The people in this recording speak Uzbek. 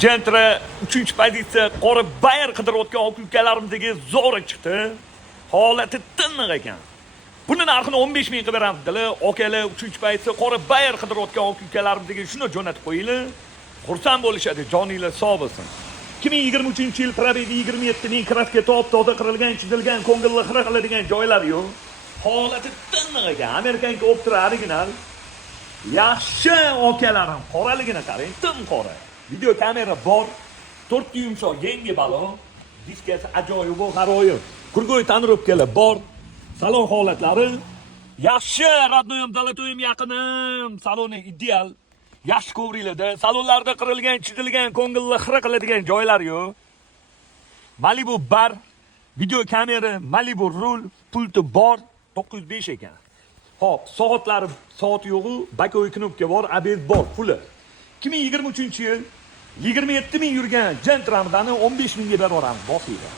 Gentra 3-pozitsiya qora bayir qidirayotgan aka-ukalarimizga zo'ra chiqdi. Holati tiniq ekan. Buni narxini 15 ming qilib beramizlar. Akalar 3-pozitsiya qora bayir qidirayotgan aka-ukalarimizga shuni jo'natib qo'yinglar. Xursand bo'lishadi, joninglar sog' bo'lsin. 2023-yil probegi 27 ming kraska top-toza qirilgan, chizilgan, ko'ngilli xira qiladigan joylar yo'q. Holati tiniq ekan. Amerikanka Optra original. Yaxshi okalarim, qoraligini qarang, tim qora. Video kamera bor, 4 yumshoq yangi balon, diskasi ajoyib va g'aroyib. Kurgoy tonirovkalar bor. Salon holatlari yaxshi, radnoyim dalatoyim yaqinim, saloni ideal. Yaxshi kovrilarda, salonlarda qirilgan, chizilgan, ko'ngilli xira qiladigan joylar yo'q. Malibu bar, video kamera, Malibu rul, pulti bor, 905 ekan. Hop, soatlari soat yo'g'u, bakoy knopka bor, abed bor, puli. 2023-yil 27 ming yurgan Gentram'dan 15 mingga beraveramiz, bosinglar.